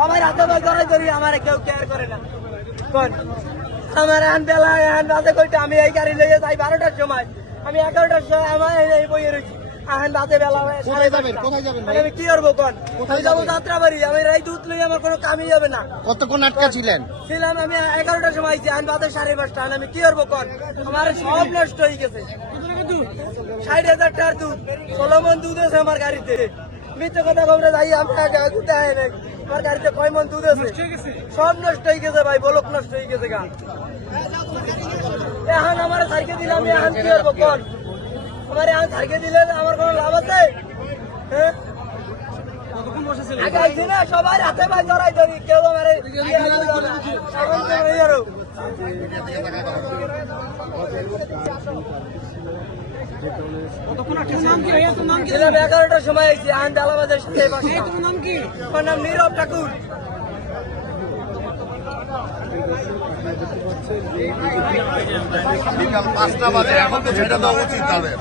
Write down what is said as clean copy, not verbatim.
সবাই রাতে ভাই ধরে ধরি আমার কেউ কেয়ার করে না কোন আমার আন বেলা আন রাতে কইতে আমি এই গাড়ি লইয়ে যাই 12টার সময় আমি 11টার সময় আমার এই বইয়ে রয়েছি আহান রাতে বেলা কোথায় যাবেন ভাই? আমি কি করবো কোন কোথায় যাবো যাবেন? যাত্রাবাড়ি আমি রাই দুধ লইয়ে আমার কোনো কামই যাবে না কতক্ষণ আটকা ছিলেন? ছিলাম আমি 11টার সময় আইছি আইন বাদে 5:30 আমি কি করবো কোন আমার সব নষ্ট হয়ে গেছে 60,000 টাকার দুধ 16 মন দুধ আছে আমার গাড়িতে মিথ্যে কথা বলতে যাই আমি দুধ আয় নাই আমার গাড়িতে কয় মন দুধ আছে সব নষ্ট হয়ে গেছে ভাই বলক নষ্ট হয়ে গেছে গা এখন আমার সাইকে দিলে আমি এখন কি করবো কোন আমার এখন সাইকে দিলে আমার কোনো লাভ আছে হ্যাঁ আগে আইছি না সবাই হাতে ভাই জড়াই ধরি কেউ আমার ছিলাম 11টার সময় আইছি আইন ডালাবাজের সাথে আমার নাম নীরব ঠাকুর বিকাল 5টা বাজে, এখন তো ছেড়ে দেওয়া উচিত তাদের।